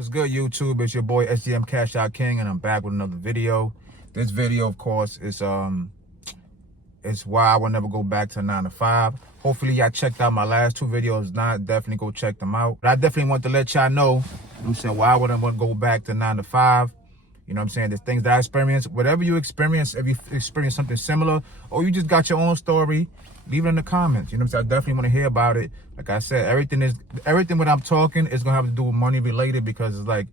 What's good, YouTube? It's your boy SGM Cash Out King, and I'm back with another video. This video, of course, is why I will never go back to 9 to 5. Hopefully, y'all checked out my last two videos. Not definitely go check them out. But I definitely want to let y'all know, I'm saying, why I wouldn't want to go back to 9 to 5. You know what I'm saying? There's things that I experienced. Whatever you experience, if you experience something similar, or you just got your own story, leave it in the comments. You know what I'm saying? I definitely want to hear about it. Like I said, everything when I'm talking is gonna have to do with money related, because it's like,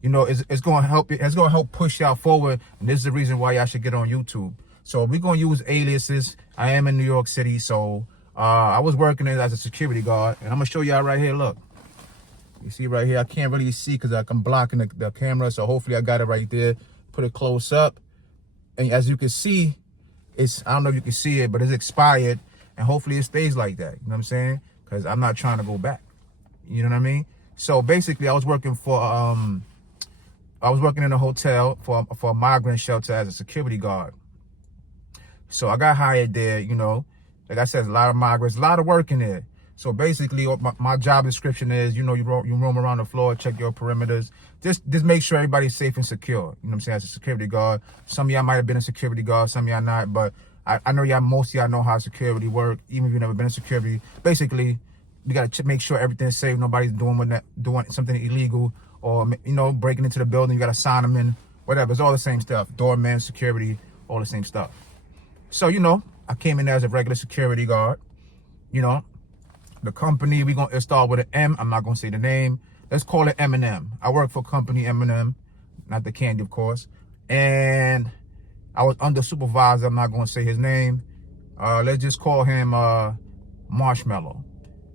you know, it's gonna help. It's gonna help push y'all forward, and this is the reason why y'all should get on YouTube. So we're gonna use aliases. I am in New York City, so I was working as a security guard, and I'm gonna show y'all right here. Look. You see right here, I can't really see because I'm blocking the camera, so hopefully I got it right there. Put it close up. And as you can see, I don't know if you can see it, but it's expired. And hopefully it stays like that. You know what I'm saying? Because I'm not trying to go back. You know what I mean? So basically, I was working in a hotel for a migrant shelter as a security guard. So I got hired there, you know. Like I said, there's a lot of migrants, a lot of work in there. So basically, my job description is, you know, you roam around the floor, check your perimeters. Just make sure everybody's safe and secure. You know what I'm saying? As a security guard, some of y'all might have been a security guard, some of y'all not. But I know most of y'all know how security work, even if you've never been in security. Basically, we got to make sure everything's safe. Nobody's doing something illegal, or, you know, breaking into the building. You got to sign them in, whatever. It's all the same stuff. Doorman, security, all the same stuff. So, you know, I came in there as a regular security guard, you know. The company, we're going to start with an M. I'm not going to say the name. Let's call it M&M. I work for company M&M, not the candy, of course. And I was under supervisor. I'm not going to say his name. Let's just call him Marshmallow.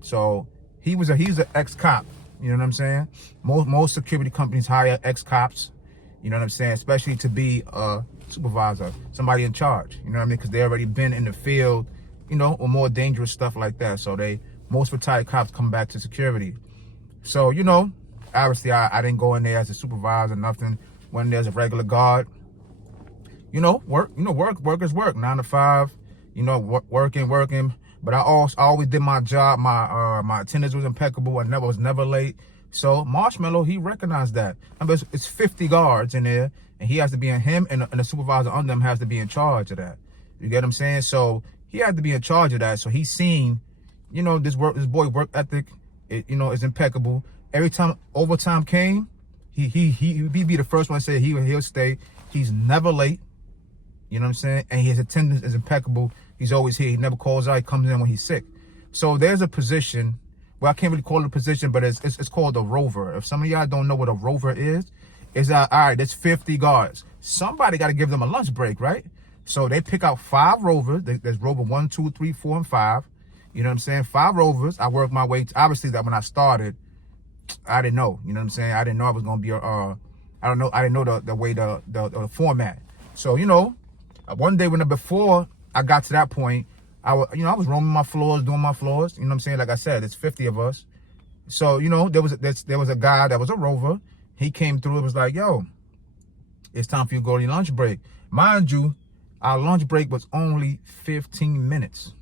So he's an ex-cop. You know what I'm saying? Most security companies hire ex-cops. You know what I'm saying? Especially to be a supervisor, somebody in charge. You know what I mean? Because they already been in the field, you know, or more dangerous stuff like that. So most retired cops come back to security. So, you know, obviously I didn't go in there as a supervisor, nothing. Went there as a regular guard. You know, work is work. 9 to 5, you know, working. But I always did my job. My attendance was impeccable. I was never late. So Marshmallow, he recognized that. Remember, it's 50 guards in there, and he has to be in him, and the supervisor under him has to be in charge of that. You get what I'm saying? So he had to be in charge of that. So he's seen, you know, this boy work ethic, you know, is impeccable. Every time overtime came, he'd be the first one to say he'll stay. He's never late. You know what I'm saying? And his attendance is impeccable. He's always here. He never calls out. He comes in when he's sick. So there's a position, well, I can't really call it a position, but it's called a rover. If some of y'all don't know what a rover is, it's all right, there's 50 guards. Somebody got to give them a lunch break, right? So they pick out 5 rovers. There's rover 1, 2, 3, 4, and 5. You know what I'm saying? 5 rovers. I worked my way. Obviously, that when I started, I didn't know. You know what I'm saying? I didn't know I was gonna be I didn't know the way the format. So, you know, one day before I got to that point, I was roaming my floors, doing my floors. You know what I'm saying? Like I said, it's 50 of us. So, you know, there was a guy that was a rover. He came through. It was like, yo, it's time for you to go to your lunch break. Mind you, our lunch break was only 15 minutes.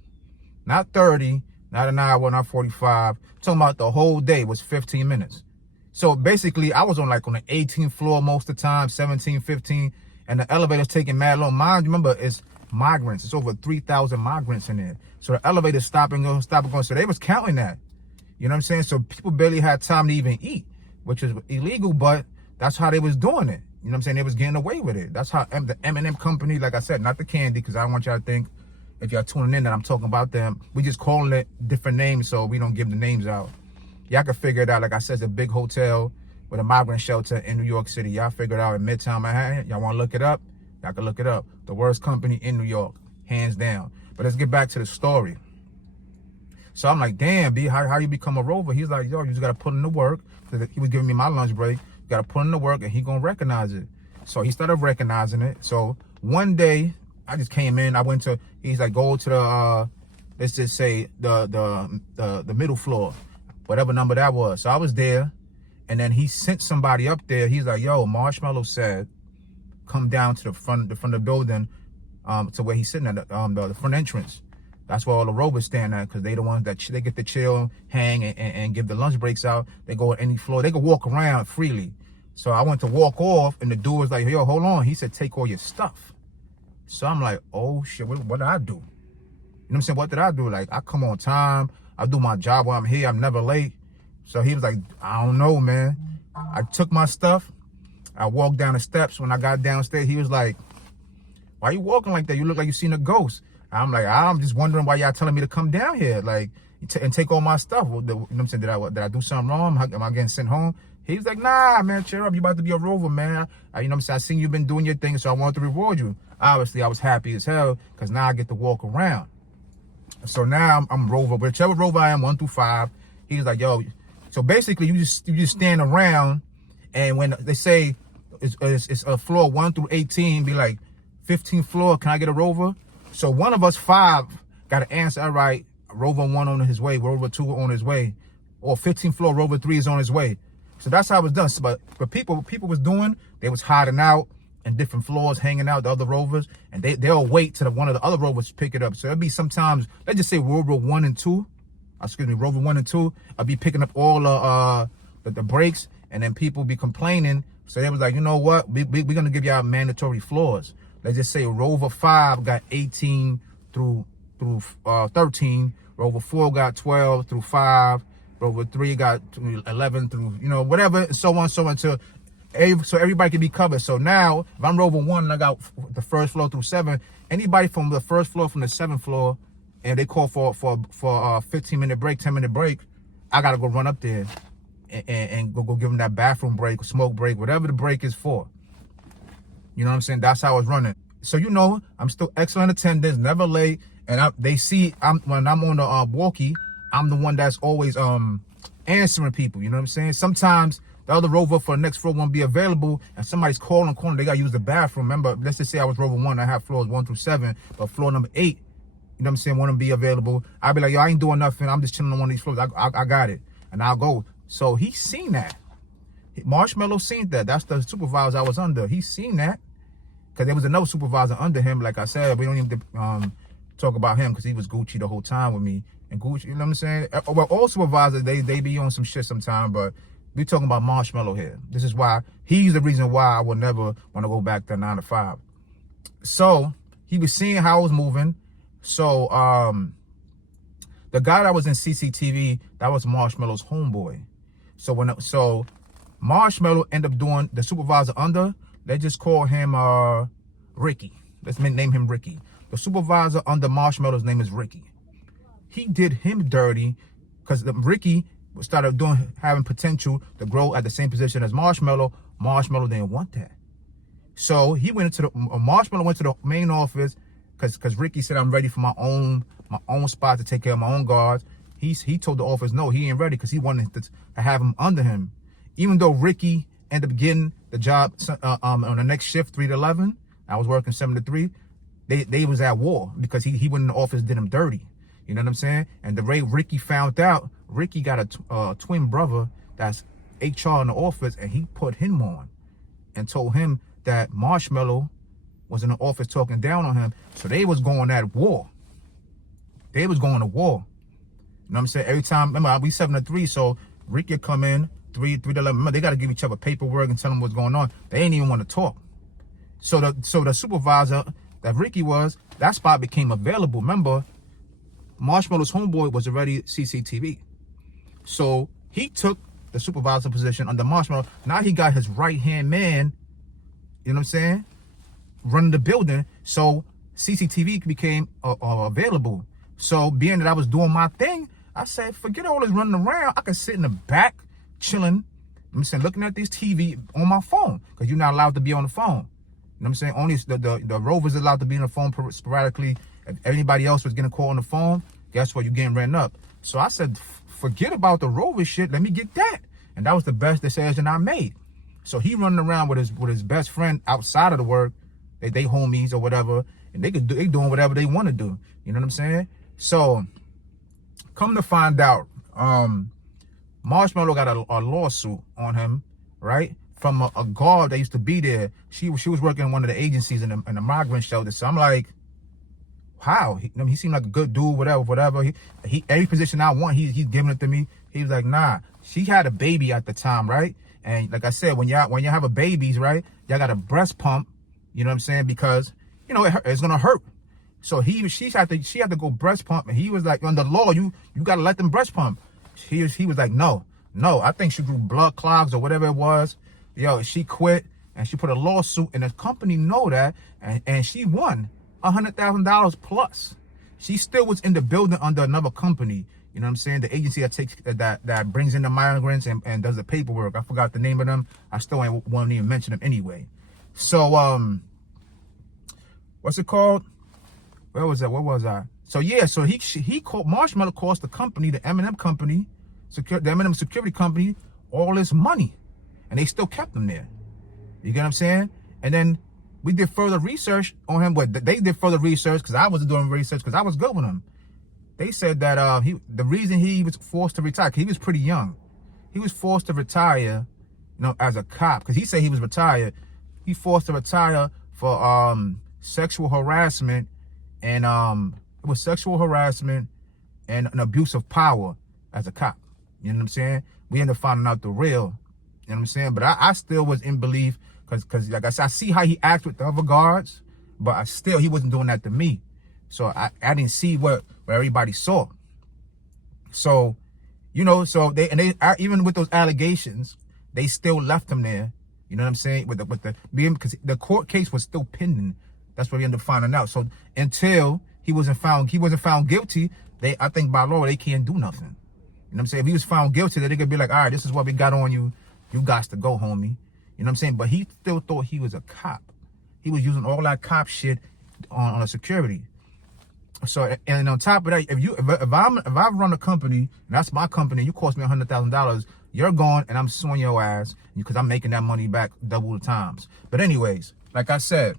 Not 30, not an hour, not 45. Talking about the whole day was 15 minutes. So basically, I was on the 18th floor most of the time, 17, 15, and the elevator's taking mad long. Mind you, remember, it's migrants. It's over 3,000 migrants in there. So the elevator's stopping, going. So they was counting that. You know what I'm saying? So people barely had time to even eat, which is illegal, but that's how they was doing it. You know what I'm saying? They was getting away with it. That's how the M&M company, like I said, not the candy, because I don't want y'all to think, if y'all tuning in, that I'm talking about them. We just calling it different names, so we don't give the names out. Y'all can figure it out. Like I said, it's a big hotel with a migrant shelter in New York City. Y'all figure it out in Midtown Manhattan. Y'all want to look it up? Y'all can look it up. The worst company in New York, hands down. But let's get back to the story. So I'm like, damn, B, how you become a rover? He's like, yo, you just got to put in the work. He was giving me my lunch break. You got to put in the work, and he going to recognize it. So he started recognizing it. So one day, I just came in. He's like, go to the, let's just say the middle floor, whatever number that was. So I was there, and then he sent somebody up there. He's like, yo, Marshmallow said, come down to the front of the building, to where he's sitting at the front entrance. That's where all the rovers stand at, because they the ones that they get to chill, hang, and give the lunch breaks out. They go on any floor. They can walk around freely. So I went to walk off, and the dude was like, yo, hold on. He said, take all your stuff. So I'm like, oh, shit, what did I do? You know what I'm saying? What did I do? Like, I come on time. I do my job while I'm here. I'm never late. So he was like, I don't know, man. I took my stuff. I walked down the steps. When I got downstairs, he was like, why you walking like that? You look like you seen a ghost. I'm like, I'm just wondering why y'all telling me to come down here, like, and take all my stuff. You know what I'm saying? Did I do something wrong? Am I getting sent home? He was like, nah, man, cheer up. You about to be a rover, man. You know what I'm saying? I seen you been doing your thing, so I wanted to reward you. Obviously, I was happy as hell, because now I get to walk around. So now I'm rover, whichever rover I am, 1 through 5. He was like, yo, so basically you just stand around, and when they say it's a floor 1 through 18, be like, 15th floor, can I get a rover? So one of us 5 got to answer, all right, rover 1 on his way, rover 2 on his way, or 15th floor, rover 3 is on his way. So that's how it was done. So, but people was doing, they was hiding out in different floors, hanging out, the other rovers, and they'll wait till one of the other rovers pick it up. So it'll be sometimes, let's just say rover 1 and 2, rover 1 and 2, I'll be picking up all the breaks, and then people be complaining. So they was like, you know what, we're going to give y'all mandatory floors. Let's just say rover 5 got 18 through 13, rover 4 got 12 through 5, rover 3 got 11 through, you know, whatever, so on, so everybody can be covered. So now, if I'm rover 1 and I got the first floor through 7, anybody from the first floor, from the 7th floor, and they call for a 15-minute break, 10-minute break, I gotta go run up there and go give them that bathroom break, smoke break, whatever the break is for. You know what I'm saying? That's how I was running. So, you know, I'm still excellent attendance, never late. And they see when I'm on the walkie, I'm the one that's always answering people. You know what I'm saying? Sometimes the other rover for the next floor won't be available, and somebody's calling, they got to use the bathroom. Remember, let's just say I was rover 1, I have floors 1 through 7, but floor number 8, you know what I'm saying, wouldn't be available. I'll be like, yo, I ain't doing nothing. I'm just chilling on one of these floors. I got it. And I'll go. So he seen that. Marshmallow seen that. That's the supervisor I was under. He seen that. Because there was another supervisor under him. Like I said, we don't even talk about him, because he was Gucci the whole time with me. And Gucci, you know what I'm saying? Well, all supervisors, they be on some shit sometime, but we talking about Marshmallow here. This is why, he's the reason why I would never want to go back to 9 to 5. So, he was seeing how I was moving. So, the guy that was in CCTV, that was Marshmallow's homeboy. So Marshmallow ended up doing the supervisor under, they just call him Ricky. Let's name him Ricky. The supervisor under Marshmallow's name is Ricky. He did him dirty, because Ricky started having potential to grow at the same position as Marshmallow. Marshmallow didn't want that. So he went into Marshmallow went to the main office, because Ricky said, I'm ready for my own spot to take care of my own guards. He told the office no, he ain't ready, because he wanted to have him under him. Even though Ricky ended up getting the job on the next shift, 3 to 11. I was working 7 to 3. They was at war, because he went in the office, did him dirty. You know what I'm saying? And the way Ricky found out, Ricky got a twin brother that's HR in the office, and he put him on and told him that Marshmallow was in the office talking down on him. So they was going at war. They was going to war. You know what I'm saying? Every time, remember, we 7 to 3, so Ricky come in, 3 to 11. Remember, they got to give each other paperwork and tell them what's going on. They ain't even want to talk. So the supervisor that Ricky was, that spot became available. Remember, Marshmallow's homeboy was already CCTV. So he took the supervisor position under Marshmallow. Now he got his right-hand man, you know what I'm saying, running the building. So CCTV became available. So being that I was doing my thing, I said, forget all this running around. I could sit in the back, chilling, I'm saying, looking at this TV on my phone, because you're not allowed to be on the phone. You know what I'm saying? Only the rovers allowed to be on the phone sporadically. If anybody else was getting a call on the phone, guess what? You're getting written up. So I said, forget about the rover shit. Let me get that. And that was the best decision I made. So he running around with his best friend outside of the work. They homies or whatever, and they doing whatever they want to do. You know what I'm saying? So come to find out, Marshmallow got a lawsuit on him, right? From a guard that used to be there. She was working in one of the agencies in the migrant shelter. So I'm like, how? I mean, he seemed like a good dude, whatever. He every position I want, he's giving it to me. He was like, nah. She had a baby at the time, right? And like I said, when y'all have a babies, right, y'all got a breast pump. You know what I'm saying? Because you know it's gonna hurt. So she had to go breast pump, and he was like, under law, you gotta let them breast pump. He was like, no. I think she grew blood clots or whatever it was. Yo, she quit and she put a lawsuit, and the company know that, and she won $100,000 plus. She still was in the building under another company. You know what I'm saying? The agency that takes that brings in the migrants and does the paperwork. I forgot the name of them. I still won't even mention them anyway. So what's it called? Where was that? What was I? So yeah, so he called Marshmallow, cost the company, the M&M company, the M&M security company, all this money, and they still kept him there. You get what I'm saying? And then we did further research on him, but they did further research because I wasn't doing research because I was good with him. They said that the reason he was forced to retire, 'cause he was pretty young, he was forced to retire, you know, as a cop, because he said he was retired. He forced to retire for sexual harassment, and it was sexual harassment and an abuse of power as a cop. You know what I'm saying? We ended up finding out the real. You know what I'm saying? But I still was in belief because like I said, I see how he acts with the other guards, but he wasn't doing that to me. So I didn't see what everybody saw. So, you know, so they even with those allegations, they still left him there. You know what I'm saying? Because the court case was still pending. That's what we ended up finding out. So until he wasn't found guilty, I think by law they can't do nothing. You know what I'm saying? If he was found guilty, then they could be like, all right, this is what we got on you. You got to go, homie. You know what I'm saying? But he still thought he was a cop. He was using all that cop shit on a security. So, and on top of that, if I run a company, and that's my company, you cost me $100,000, you're gone, and I'm suing your ass because I'm making that money back double the times. But anyways, like I said,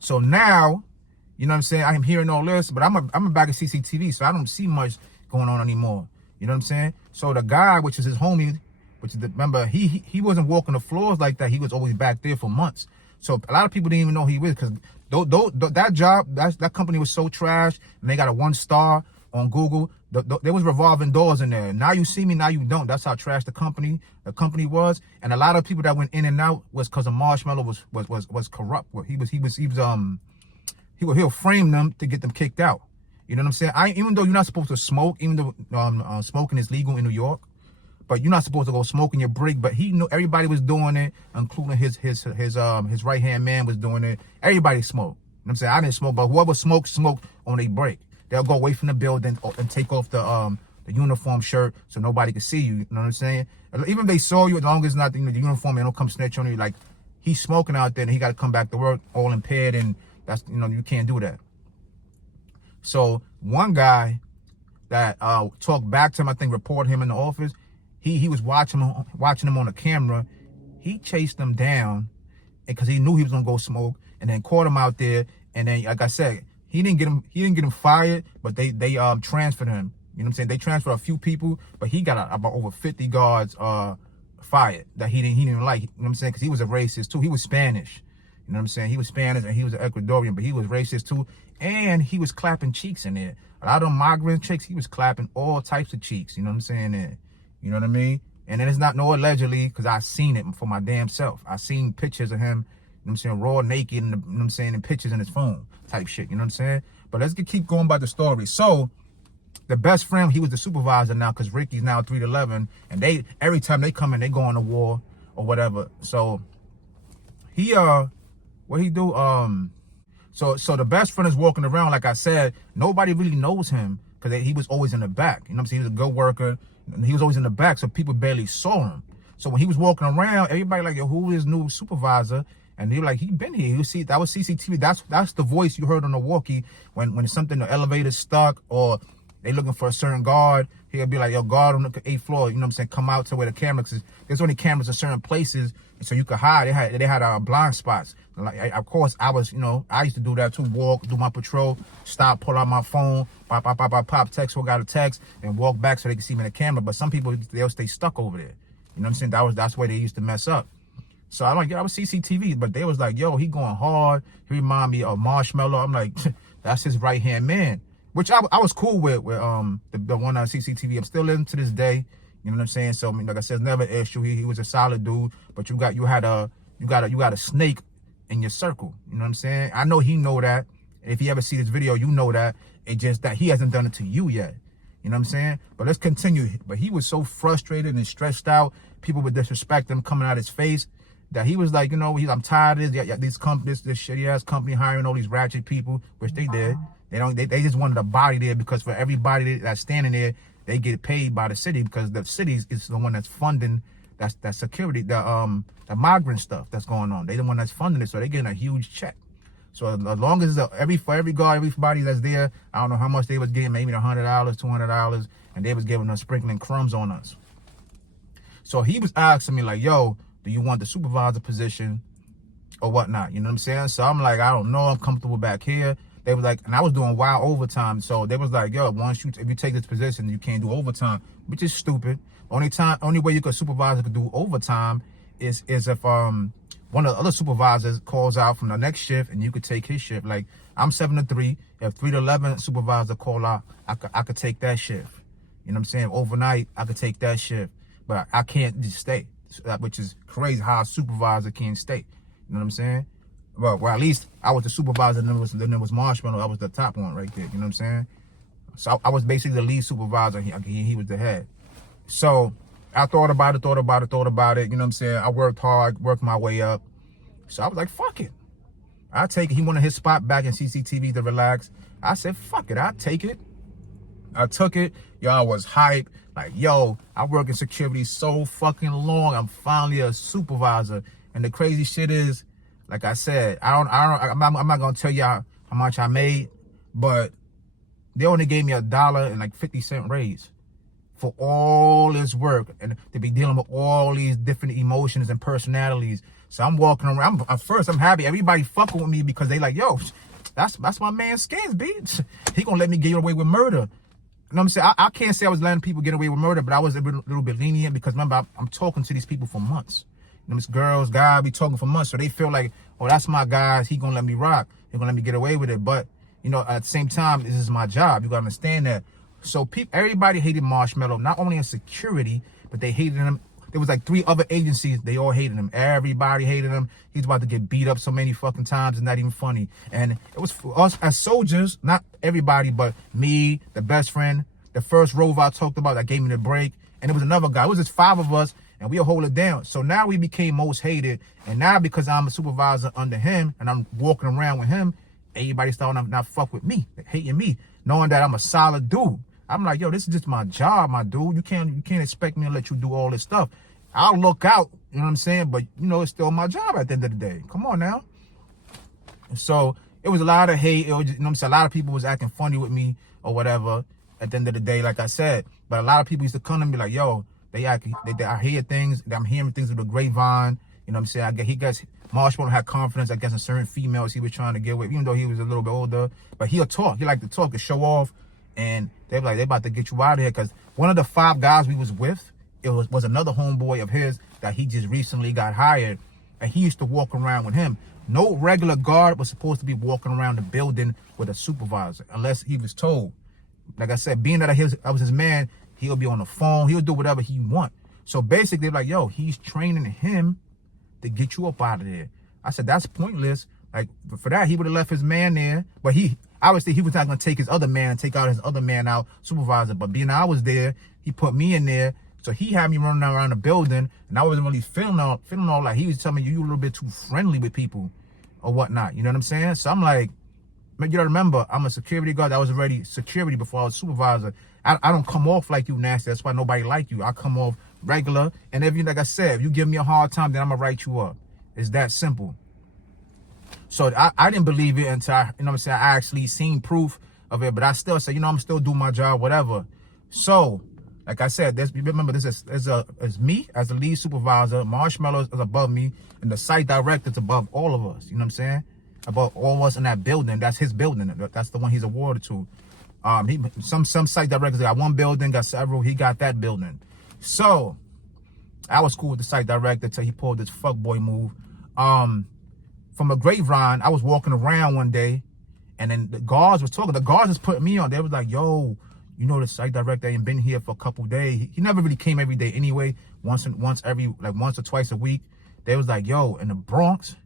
so now, you know what I'm saying, I'm hearing all this, but I'm a back of CCTV, so I don't see much going on anymore. You know what I'm saying? So the guy, which is his homie, remember, he wasn't walking the floors like that. He was always back there for months. So a lot of people didn't even know who he was because that company was so trash, and they got a 1-star on Google. There was revolving doors in there. Now you see me, now you don't. That's how trash the company was. And a lot of people that went in and out was because of Marshmallow was corrupt. He'll frame them to get them kicked out. You know what I'm saying? Even though you're not supposed to smoke, even though smoking is legal in New York, but you're not supposed to go smoking your brick. But he knew everybody was doing it, including his right hand man was doing it. Everybody smoked. You know what I'm saying? I didn't smoke, but whoever smoked on a break. They'll go away from the building and take off the uniform shirt so nobody can see you. You know what I'm saying? Even if they saw you, as long as it's not the uniform, they don't come snitch on you. Like, he's smoking out there and he got to come back to work all impaired, and that's, you know, you can't do that. So one guy that talked back to him, I think reported him in the office. He was watching him on the camera. He chased him down because he knew he was gonna go smoke, and then caught him out there. And then, like I said, he didn't get him fired, but they transferred him. You know what I'm saying? They transferred a few people, but he got about over 50 guards fired that he didn't like. You know what I'm saying? Because he was a racist too. He was Spanish. You know what I'm saying? He was Spanish and he was an Ecuadorian, but he was racist too. And he was clapping cheeks in there. A lot of them migrant chicks, he was clapping all types of cheeks. You know what I'm saying? And, you know what I mean? And then it's not no allegedly, because I seen it for my damn self. I seen pictures of him, you know what I'm saying, raw naked, and, you know what I'm saying, and pictures in his phone type shit. You know what I'm saying? But let's keep going by the story. So the best friend, he was the supervisor now, because Ricky's now 3 to 11, and every time they come in, they go on to war or whatever. So he what he do? So the best friend is walking around, like I said, nobody really knows him because he was always in the back. You know what I'm saying? He was a good worker, and he was always in the back, so people barely saw him. So when he was walking around, everybody like, yo, who is new supervisor? And they were like, he been here. You see, that was CCTV. That's the voice you heard on the walkie when something, the elevator stuck or they looking for a certain guard. He'll be like, yo, guard on the 8th floor. You know what I'm saying? Come out to where the cameras. There's only cameras in certain places, so you could hide. They had blind spots. Like, of course, I was, you know, I used to do that too. Walk, do my patrol, stop, pull out my phone, pop, text who got a text, and walk back so they can see me in the camera. But some people, they'll stay stuck over there. You know what I'm saying? That's where they used to mess up. So I'm like, yeah, I was CCTV, but they was like, yo, he going hard. He remind me of Marshmallow. I'm like, That's his right-hand man, which I was cool with the one on CCTV. I'm still living to this day. You know what I'm saying? So I mean, like I said, it's never an issue. He was a solid dude, but you got a snake in your circle. You know what I'm saying? I know he know that. If you ever see this video, you know that. It just that he hasn't done it to you yet. You know what I'm saying? But let's continue. But he was so frustrated and stressed out. People would disrespect him coming out his face that he was like, you know, I'm tired of this. These companies, this shitty ass company hiring all these ratchet people, which they did. They just wanted a body there because for everybody that's standing there, they get paid by the city because the city is the one that's funding that security, the migrant stuff that's going on. They the one that's funding it, so they're getting a huge check. So as long as for every guard, everybody that's there, I don't know how much they was getting, maybe $100, $200, and they was giving us sprinkling crumbs on us. So he was asking me like, yo, do you want the supervisor position or whatnot? You know what I'm saying? So I'm like, I don't know. I'm comfortable back here. They was like, and I was doing wild overtime. So they was like, yo, if you take this position, you can't do overtime, which is stupid. Only way you could supervisor could do overtime is if one of the other supervisors calls out from the next shift and you could take his shift. Like I'm 7 to 3. If 3 to 11 supervisor call out, I could take that shift. You know what I'm saying? Overnight, I could take that shift, but I can't just stay, which is crazy how a supervisor can't stay. You know what I'm saying? Well, at least I was the supervisor, and then there was Marshmallow. I was the top one right there. You know what I'm saying? So I was basically the lead supervisor. He was the head. So I thought about it. You know what I'm saying? I worked hard, worked my way up. So I was like, fuck it. I'll take it. He wanted his spot back in CCTV to relax. I said, fuck it. I'll take it. I took it. Y'all was hype. Like, yo, I work in security so fucking long. I'm finally a supervisor. And the crazy shit is, like I said, I'm not gonna tell y'all how much I made, but they only gave me $1 and like 50-cent raise for all this work and to be dealing with all these different emotions and personalities. So I'm walking around. At first, I'm happy. Everybody fucking with me because they like, yo, that's my man Skins, bitch. He gonna let me get away with murder. You know what I'm saying? I can't say I was letting people get away with murder, but I was a little bit lenient because remember, I'm talking to these people for months. You know, this girls, guy, be talking for months. So they feel like, oh, that's my guy. He gonna let me rock. He gonna let me get away with it. But, you know, at the same time, this is my job. You gotta understand that. So everybody hated Marshmallow, not only in security, but they hated him. There was like 3 other agencies. They all hated him. Everybody hated him. He's about to get beat up so many fucking times. It's not even funny. And it was for us as soldiers, not everybody, but me, the best friend, the first rover I talked about that gave me the break. And it was another guy. It was just 5 of us, and we'll hold it down. So now we became most hated. And now because I'm a supervisor under him and I'm walking around with him, everybody starting to not fuck with me, hating me, knowing that I'm a solid dude. I'm like, yo, this is just my job, my dude. You can't expect me to let you do all this stuff. I'll look out, you know what I'm saying? But, you know, it's still my job at the end of the day. Come on now. So it was a lot of hate. It was, you know what I'm saying? A lot of people was acting funny with me or whatever at the end of the day, like I said. But a lot of people used to come to me like, yo, I hear things. I'm hearing things with the grapevine. You know what I'm saying? Marshmallow had confidence, I guess, in certain females he was trying to get with, even though he was a little bit older. But he'll talk. He liked to talk, to show off. And they were like, they about to get you out of here. Because one of the 5 guys we was with, it was another homeboy of his that he just recently got hired. And he used to walk around with him. No regular guard was supposed to be walking around the building with a supervisor unless he was told. Like I said, being that I was his man, he'll be on the phone. He'll do whatever he want. So basically, they're like, yo, he's training him to get you up out of there. I said, that's pointless. Like, for that, he would have left his man there. But obviously, he was not going to take his other man and take out his other man out, supervisor. But being I was there, he put me in there. So he had me running around the building. And I wasn't really feeling all like he was telling me you a little bit too friendly with people or whatnot. You know what I'm saying? So I'm like, you gotta remember, I'm a security guard. I was already security before I was supervisor. I don't come off like you nasty. That's why nobody like you. I come off regular. And if you, like I said, if you give me a hard time, then I'm gonna write you up. It's that simple. So I didn't believe it until you know what I'm saying, I actually seen proof of it. But I still say, you know, I'm still doing my job, whatever. So, like I said, remember this is me as the lead supervisor. Marshmallow is above me, and the site director is above all of us. You know what I'm saying? Above all of us in that building. That's his building. That's the one he's awarded to. Some site directors got 1 building, got several. He got that building. So I was cool with the site director till he pulled this fuckboy move. From a grapevine, I was walking around one day, And then the guards was talking. The guards was putting me on. They was like, yo, you know, the site director ain't been here for a couple days. He never really came every day anyway. Once or twice a week. They was like, yo, in the Bronx,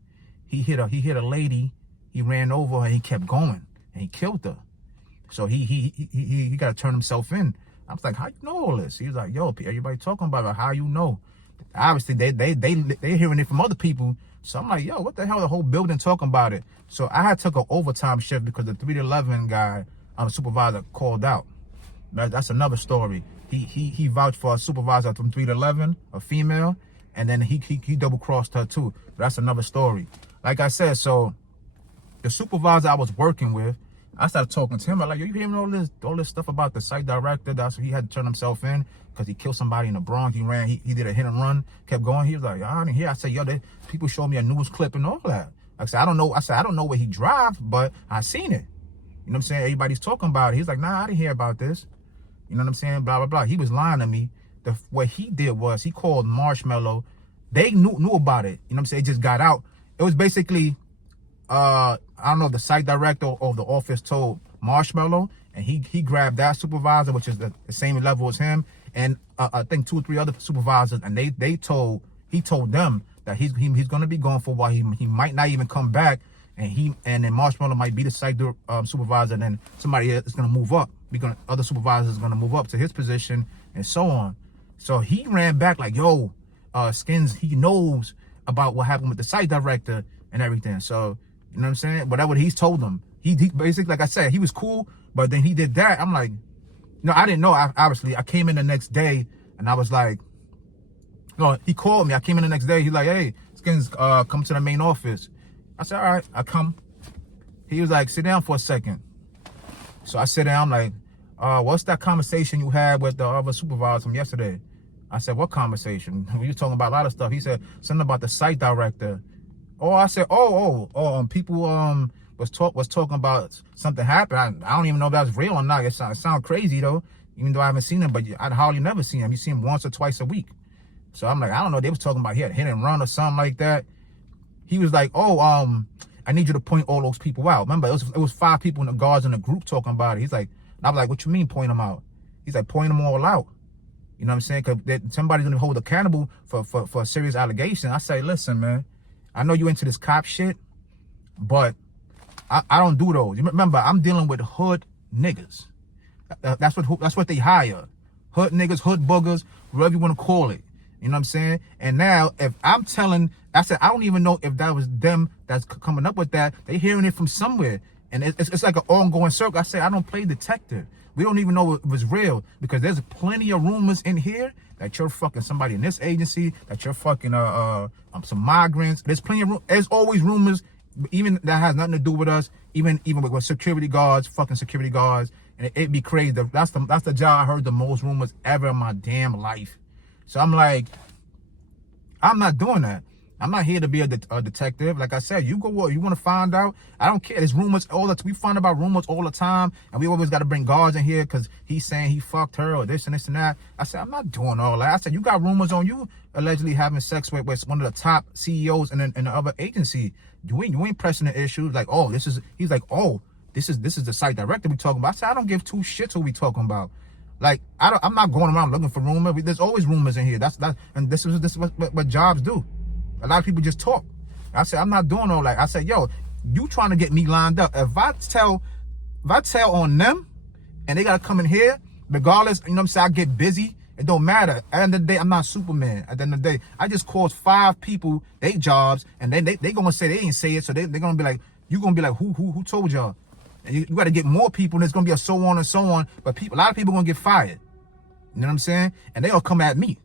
he hit a lady. He ran over her and he kept going and he killed her. So he got to turn himself in. I was like, how you know all this? He was like, yo, everybody talking about it. How you know? Obviously, they hearing it from other people. So I'm like, yo, what the hell? The whole building talking about it. So I had took an overtime shift because the 3 to 11 guy, supervisor, called out. That's another story. He vouched for a supervisor from 3 to 11, a female, and then he double crossed her too. That's another story. Like I said, so the supervisor I was working with, I started talking to him. I'm like, you hearing all this stuff about the site director? That's what he had to turn himself in because he killed somebody in the Bronx. He did a hit and run, kept going. He was like, I didn't hear. I said, yo, people showed me a news clip and all that. I said, I don't know where he drives, but I seen it. You know what I'm saying? Everybody's talking about it. He's like, nah, I didn't hear about this. You know what I'm saying? Blah, blah, blah. He was lying to me. What he did was he called Marshmallow. They knew about it. You know what I'm saying? It just got out. It was basically, I don't know if the site director or the office told Marshmallow, and he grabbed that supervisor, which is the same level as him, and I think 2 or 3 other supervisors, and he told them that he's going to be gone for a while. He might not even come back, and then Marshmallow might be the site supervisor, and then somebody is going to move up. Other supervisors are going to move up to his position, and so on. So he ran back like, yo, Skins, he knows about what happened with the site director and everything. So, you know what I'm saying? Whatever he's told them. He basically, like I said, he was cool, but then he did that. I'm like, no, I didn't know. Obviously, I came in the next day, and I was like, no, he called me. I came in the next day. He's like, hey, Skins, come to the main office. I said, all right, I come. He was like, sit down for a second. So I sit down, I'm like, what's that conversation you had with the other supervisor from yesterday? I said, what conversation? We were talking about a lot of stuff. He said, something about the site director. Oh, I said, people was talking about something happened. I don't even know if that's real or not. It sounds crazy though, even though I haven't seen him, but I'd hardly never seen him. You see him once or twice a week. So I'm like, I don't know. They was talking about he had hit and run or something like that. He was like, I need you to point all those people out. Remember, it was 5 people in the guards in the group talking about it. He's like, and I was like, what you mean point them out? He's like, point them all out. You know what I'm saying? Because somebody's going to hold accountable for a serious allegation. I say, listen, man, I know you into this cop shit, but I don't do those. You remember, I'm dealing with hood niggas. That's what they hire. Hood niggas, hood boogers, whatever you want to call it. You know what I'm saying? And now, if I'm telling, I said, I don't even know if that was them that's coming up with that. They hearing it from somewhere. And it's like an ongoing circle. I said, I don't play detective. We don't even know if it was real because there's plenty of rumors in here that you're fucking somebody in this agency, that you're fucking some migrants. There's there's always rumors, even that has nothing to do with us, even with security guards, fucking security guards. And it'd be crazy. That's the job I heard the most rumors ever in my damn life. So I'm like, I'm not doing that. I'm not here to be a detective. Like I said, you go what you want to find out. I don't care. There's rumors all the time. We find about rumors all the time, and we always got to bring guards in here because he's saying he fucked her or this and this and that. I said, I'm not doing all that. I said, you got rumors on you allegedly having sex with one of the top CEOs in the other agency. You ain't pressing the issues like, oh, this is. He's like, oh, this is the site director we talking about. I said, I don't give 2 shits who we talking about. Like, I'm not going around looking for rumors. There's always rumors in here. And this is what jobs do. A lot of people just talk. I said, I'm not doing all that. I said, yo, you trying to get me lined up. If I tell on them and they got to come in here, regardless, you know what I'm saying, I get busy. It don't matter. At the end of the day, I'm not Superman. At the end of the day, I just caused 5 people their jobs, and then they going to say they didn't say it. So they're going to be like, you going to be like, who told y'all? And you got to get more people, and there's going to be a so on and so on. But a lot of people going to get fired. You know what I'm saying? And they all come at me.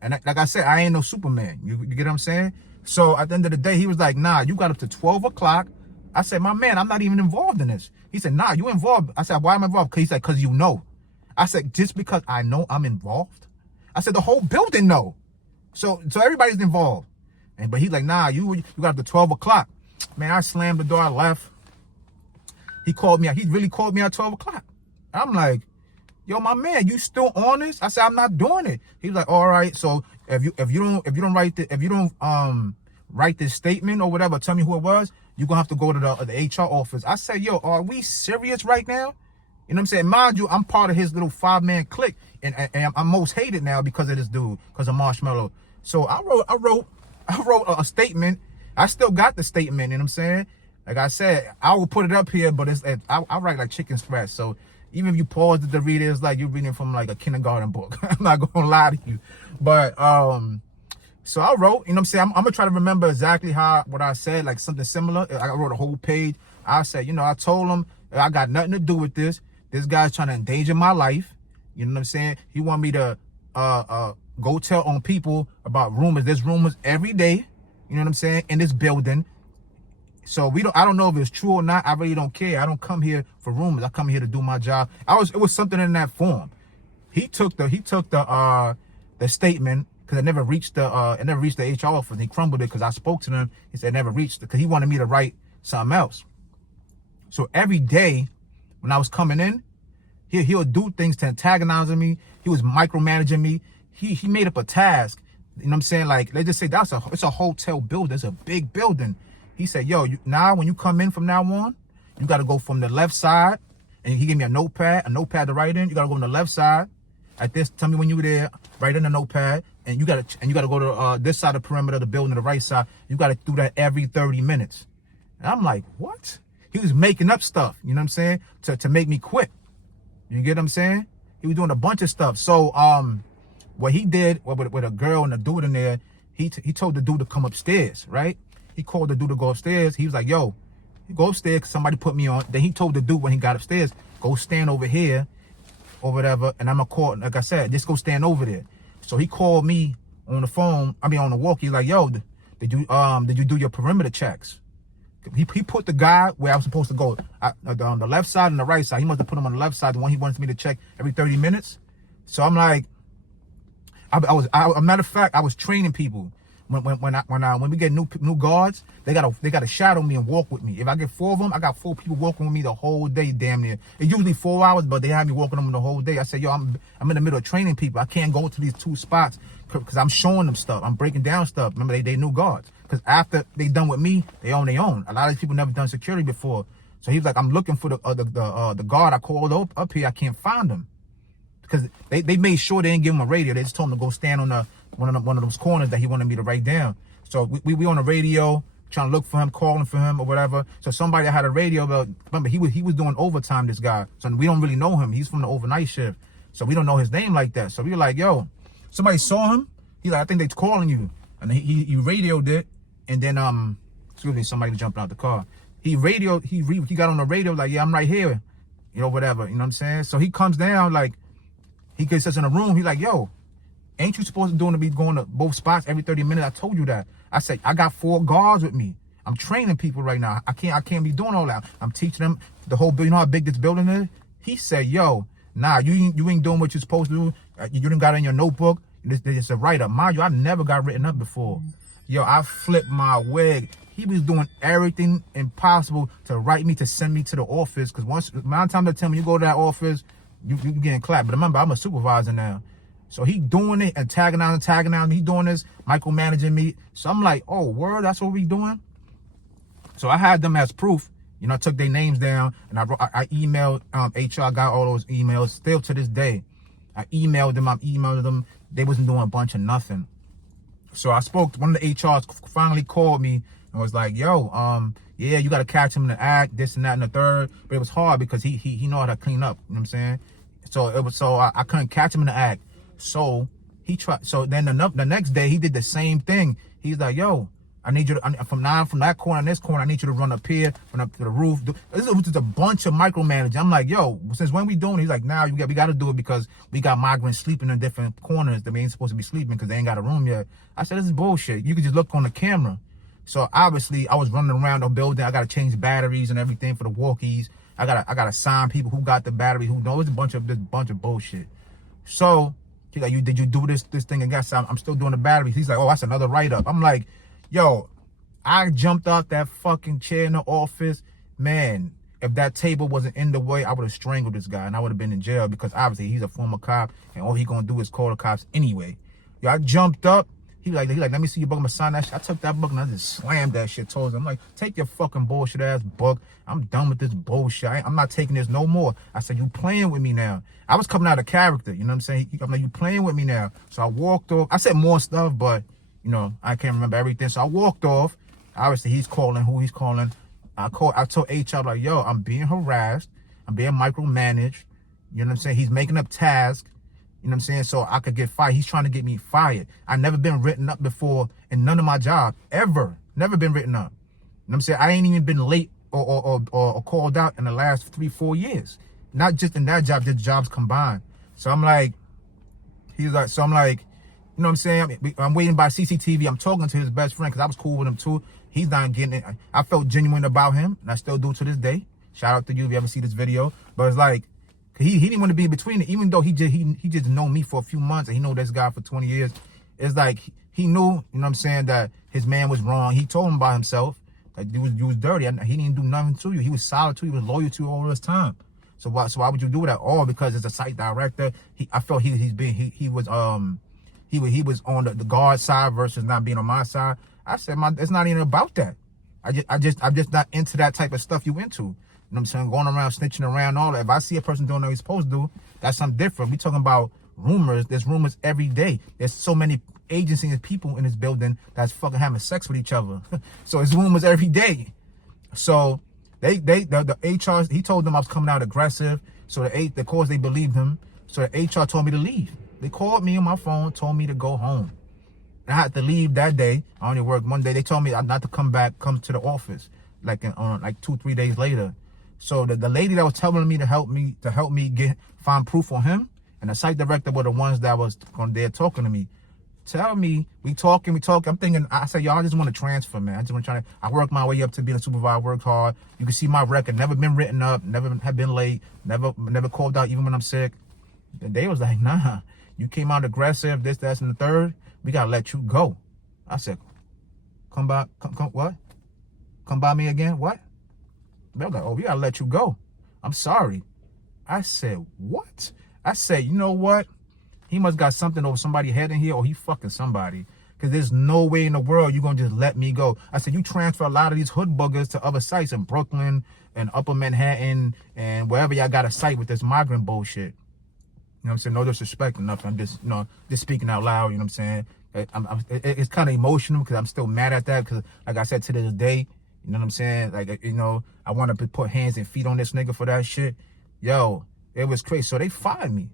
And like I said, I ain't no Superman. You get what I'm saying? So at the end of the day, he was like, nah, you got up to 12 o'clock. I said, my man, I'm not even involved in this. He said, nah, you involved. I said, why am I involved? He said, because you know. I said, just because I know I'm involved? I said, the whole building know. So everybody's involved. But he's like, nah, you got up to 12 o'clock. Man, I slammed the door, I left. He called me. He really called me at 12 o'clock. I'm like, yo, my man, you still on this? I said, I'm not doing it. He was like, all right, so if you don't write this statement or whatever, tell me who it was, you're going to have to go to the HR office. I said, yo, are we serious right now? You know what I'm saying? Mind you, I'm part of his little 5-man clique, and I'm most hated now because of this dude, because of Marshmello. So I wrote a statement. I still got the statement, you know what I'm saying? Like I said, I will put it up here, but I write like chicken scratch. So even if you pause to read it, it's like you're reading from like a kindergarten book. I'm not going to lie to you. But, so I wrote, you know what I'm saying? I'm going to try to remember exactly what I said, like something similar. I wrote a whole page. I said, you know, I told him I got nothing to do with this. This guy's trying to endanger my life. You know what I'm saying? He want me to go tell on people about rumors. There's rumors every day, you know what I'm saying, in this building. So I don't know if it's true or not. I really don't care. I don't come here for rumors. I come here to do my job. It was something in that form. He took the statement, because it never reached the HR office. He crumbled it because I spoke to them. He said it never reached it because he wanted me to write something else. So every day when I was coming in, he'll do things to antagonize me. He was micromanaging me. He made up a task. You know what I'm saying? Like, let's just say it's a hotel building. It's a big building. He said, yo, now when you come in from now on, you got to go from the left side. And he gave me a notepad to write in. You got to go on the left side. At this, tell me when you were there, write in the notepad. And you got to go to this side of the perimeter of the building, the right side. You got to do that every 30 minutes. And I'm like, what? He was making up stuff, you know what I'm saying, to make me quit. You get what I'm saying? He was doing a bunch of stuff. So what he did with a girl and a dude in there, he told the dude to come upstairs, right? He called the dude to go upstairs. He was like, yo, you go upstairs because somebody put me on. Then he told the dude when he got upstairs, go stand over here or whatever, and I'm going to call, like I said, just go stand over there. So he called me on the phone, on the walkie, like, yo, did you do your perimeter checks? He put the guy where I was supposed to go, on the left side and the right side. He must have put him on the left side, the one he wants me to check every 30 minutes. So I'm like, a matter of fact, I was training people. When we get new guards, they gotta shadow me and walk with me. If I get 4 of them, I got 4 people walking with me the whole day, damn near. It's usually 4 hours, but they have me walking them the whole day. I said, yo, I'm in the middle of training people. I can't go to these 2 spots because I'm showing them stuff. I'm breaking down stuff. Remember, they new guards. Because after they done with me, they own their own. A lot of these people never done security before. So he was like, I'm looking for the guard I called up here. I can't find him. Because they made sure they didn't give him a radio. They just told him to go stand on one of those corners that he wanted me to write down. So we on the radio trying to look for him, calling for him or whatever. So somebody that had a radio, but remember he was doing overtime, this guy. So we don't really know him. He's from the overnight shift. So we don't know his name like that. So we were like, yo, somebody saw him. He's like, I think they're calling you. And he radioed it. And then excuse me, somebody jumped out the car. He got on the radio like, yeah, I'm right here. You know, whatever. You know what I'm saying? So he comes down, like, he gets us in a room. He's like, yo, ain't you supposed to be going to both spots every 30 minutes? I told you that. I said, I got 4 guards with me. I'm training people right now. I can't be doing all that. I'm teaching them the whole building. You know how big this building is? He said, yo, nah, you ain't doing what you're supposed to do. You didn't got it in your notebook. It's a write-up. Mind you, I never got written up before. Yo, I flipped my wig. He was doing everything impossible to write me, to send me to the office. Because amount of time they tell me you go to that office, you getting clapped. But remember, I'm a supervisor now. So he doing it, antagonizing me. He doing this, micromanaging me. So I'm like, oh, word, that's what we doing? So I had them as proof. You know, I took their names down, and I emailed HR. I got all those emails still to this day. I emailed them. They wasn't doing a bunch of nothing. So I spoke to one of the HRs, finally called me and was like, yo, yeah, you got to catch him in the act, this and that and the third. But it was hard because he know how to clean up, you know what I'm saying? So I couldn't catch him in the act. So he tried. So then the next day he did the same thing. He's like, yo, I need you to, from that corner and this corner, I need you to run up here, run up to the roof. This is just a bunch of micromanaging. I'm like, yo, since when we doing it? He's like, now we got to do it because we got migrants sleeping in different corners that we ain't supposed to be sleeping because they ain't got a room yet. I said, this is bullshit. You could just look on the camera. So obviously I was running around the building. I got to change batteries and everything for the walkies. I got to assign people who got the battery, who know. It's a bunch of bullshit. So he's like, did you do this thing again? So I'm still doing the batteries. He's like, oh, that's another write-up. I'm like, yo, I jumped off that fucking chair in the office. Man, if that table wasn't in the way, I would have strangled this guy and I would have been in jail because obviously he's a former cop and all he gonna do is call the cops anyway. Yo, I jumped up. He like, let me see your book. I'm gonna sign that shit. I took that book and I just slammed that shit towards him. I'm like, take your fucking bullshit ass book. I'm done with this bullshit. I'm not taking this no more. I said, you playing with me now. I was coming out of character, you know what I'm saying? I'm like, you playing with me now. So I walked off. I said more stuff, but you know, I can't remember everything. So I walked off. Obviously, he's calling who he's calling. I told HR, like, yo, I'm being harassed. I'm being micromanaged. You know what I'm saying? He's making up tasks. You know what I'm saying? So I could get fired. He's trying to get me fired. I've never been written up before in none of my jobs, ever. Never been written up. You know what I'm saying? I ain't even been late or called out in the last 3-4 years. Not just in that job, just jobs combined. So I'm like, you know what I'm saying? I'm waiting by CCTV. I'm talking to his best friend because I was cool with him too. He's not getting it. I felt genuine about him, and I still do to this day. Shout out to you if you ever see this video. But it's like, he didn't want to be in between it, even though he just known me for a few months and he know this guy for 20 years. It's like he knew, you know what I'm saying, that his man was wrong. He told him by himself that you was dirty. He didn't do nothing to you. He was solid to you. He was loyal to you all this time. So why would you do that? All because it's a site director. I felt he was on the guard side versus not being on my side. I said, it's not even about that. I'm just not into that type of stuff you into. You know what I'm saying? Going around, snitching around, all that. If I see a person doing what he's supposed to do, that's something different. We talking about rumors. There's rumors every day. There's so many agencies and people in this building that's fucking having sex with each other. So it's rumors every day. So the HR, he told them I was coming out aggressive. So the course, they believed him. So the HR told me to leave. They called me on my phone, told me to go home. And I had to leave that day. I only worked one day. They told me not to come to the office like 2-3 days later. So the lady that was telling me to help me find proof on him, and the site director were the ones that was on there talking to me. Tell me, we talking. I'm thinking, I said, y'all, I just want to transfer, man. I worked my way up to being a supervisor, worked hard. You can see my record, never been written up, never have been late, never called out even when I'm sick. And they was like, nah, you came out aggressive, this, that, and the third. We gotta let you go. I said, come what? Come by me again? What? They're like, oh, we gotta let you go. I'm sorry. I said, what? I said, you know what? He must got something over somebody's head in here, or he fucking somebody. Because there's no way in the world you're gonna just let me go. I said, you transfer a lot of these hood buggers to other sites in Brooklyn and Upper Manhattan and wherever y'all got a site with this migrant bullshit. You know what I'm saying? No disrespect or nothing. I'm just, just speaking out loud. You know what I'm saying? It's kind of emotional because I'm still mad at that. Because, like I said, to this day, you know what I'm saying? Like, I want to put hands and feet on this nigga for that shit. Yo, it was crazy. So they fired me.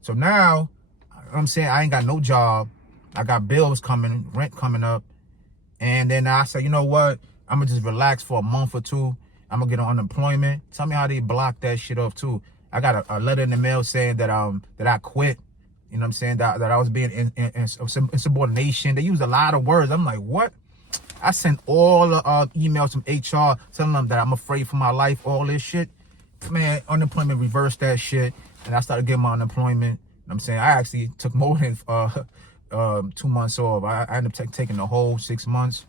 So now, you know what I'm saying, I ain't got no job. I got bills coming, rent coming up. And then I said, you know what? I'm going to just relax for a month or two. I'm going to get on unemployment. Tell me how they block that shit off too. I got a letter in the mail saying that I quit. You know what I'm saying? That I was being in insubordination. They used a lot of words. I'm like, what? I sent all the emails from HR telling them that I'm afraid for my life, all this shit. Man, unemployment reversed that shit. And I started getting my unemployment. You know what I'm saying? I actually took more than 2 months off. I ended up taking the whole 6 months.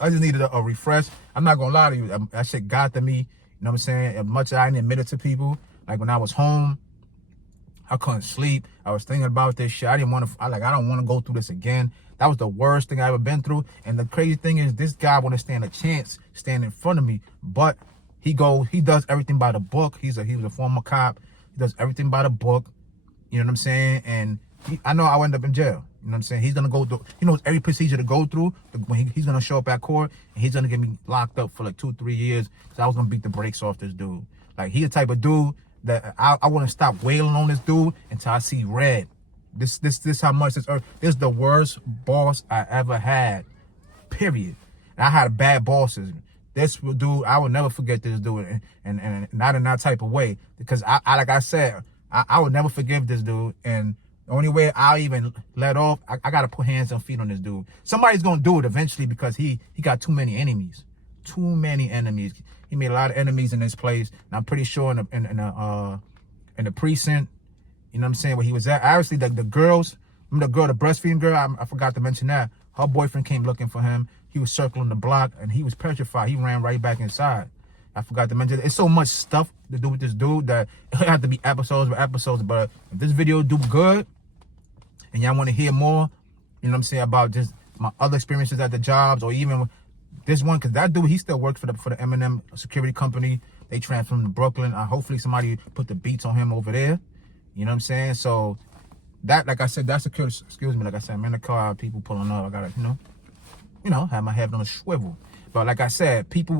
I just needed a refresh. I'm not going to lie to you. That shit got to me. You know what I'm saying? As much as I didn't admit it to people. Like when I was home, I couldn't sleep. I was thinking about this shit. I don't want to go through this again. That was the worst thing I ever been through. And the crazy thing is, this guy want to stand a chance, stand in front of me. But he does everything by the book. He was a former cop. He does everything by the book. You know what I'm saying? And I know I'll end up in jail. You know what I'm saying? He's going to go through, he knows every procedure to go through. When he's going to show up at court, and he's going to get me locked up for like 2-3 years. So I was going to beat the brakes off this dude. Like, he the type of dude that I want to stop wailing on this dude until I see red. This how much this is the worst boss I ever had, period. And I had bad bosses. This dude, I will never forget this dude, and not in that type of way, because like I said, I would never forgive this dude. And the only way I'll even let off, I got to put hands and feet on this dude. Somebody's gonna do it eventually, because he got too many enemies. He made a lot of enemies in this place, and I'm pretty sure in the precinct, you know what I'm saying, where he was at. Obviously, the girls, remember the girl, the breastfeeding girl, I forgot to mention that. Her boyfriend came looking for him. He was circling the block, and he was petrified. He ran right back inside. I forgot to mention, it's so much stuff to do with this dude that it have to be episodes. But if this video do good, and y'all want to hear more, you know what I'm saying, about just my other experiences at the jobs, or even this one, because that dude, he still works for the M&M security company. They transferred him to Brooklyn. Hopefully somebody put the beats on him over there. You know what I'm saying? So that, like I said, that's security. Excuse me, like I said, I'm in the car, people pulling up. I gotta, you know, have my head on a swivel. But like I said, people,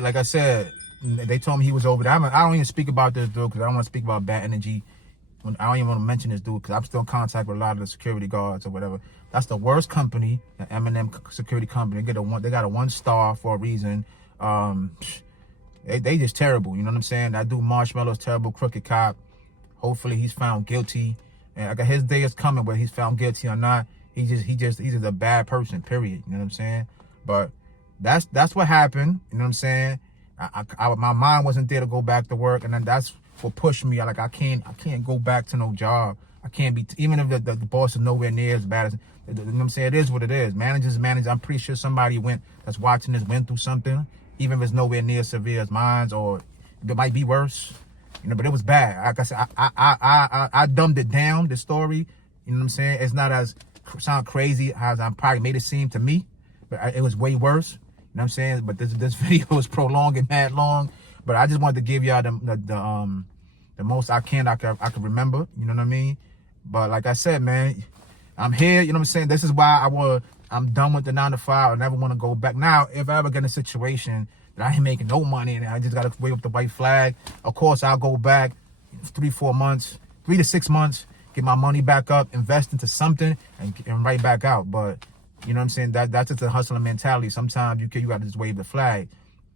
like I said, they told me he was over there. I don't even speak about this dude because I don't want to speak about bad energy. I don't even want to mention this dude because I'm still in contact with a lot of the security guards or whatever. That's the worst company, the M&M security company. They got a 1-star for a reason. They just terrible. You know what I'm saying? That dude Marshmallow's terrible, crooked cop. Hopefully he's found guilty. And I got his day is coming, whether he's found guilty or not. He's just a bad person, period. You know what I'm saying? But that's what happened. You know what I'm saying? My mind wasn't there to go back to work, and then that's what pushed me. I can't go back to no job. I can't be, even if the boss is nowhere near as bad as, you know what I'm saying? It is what it is. Managers. I'm pretty sure somebody that's watching this went through something, even if it's nowhere near as severe as mine, or it might be worse. You know, but it was bad. Like I said, I dumbed it down, the story. You know what I'm saying? It's not as sound crazy as I probably made it seem to me, but it was way worse. You know what I'm saying? But this video is prolonged and mad long. But I just wanted to give y'all the most I can remember. You know what I mean? But like I said, man, I'm here. You know what I'm saying? This is why I'm done with the 9 to 5. I never want to go back. Now, if I ever get in a situation that I ain't making no money and I just got to wave up the white flag, of course I'll go back 3 to 6 months, get my money back up, invest into something, and right back out. But you know what I'm saying? That's just a hustling mentality. Sometimes you got to just wave the flag.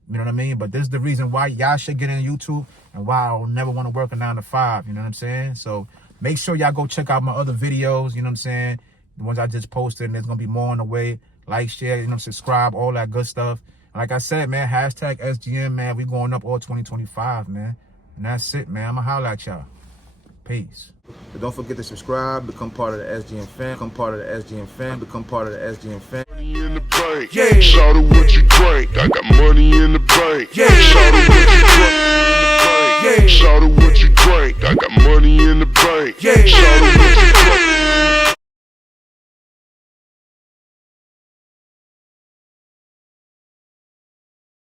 You know what I mean? But this is the reason why y'all should get in YouTube and why I'll never want to work a 9 to 5. You know what I'm saying? So make sure y'all go check out my other videos. You know what I'm saying? The ones I just posted, and there's going to be more on the way. Like, share, subscribe, all that good stuff. And like I said, man, hashtag SGM, man. We going up all 2025, man. And that's it, man. I'm going to holler at y'all. Peace. But don't forget to subscribe, become part of the SGM fam, become part of the SGM fam, become part of the SGM fam. Money in the bank, yeah. Shout out what you drink. I got money in the bank, yeah. Shout out what you drink. Yeah. Shout out what you drink. I got money in the bank, yeah. Shout out what you drink.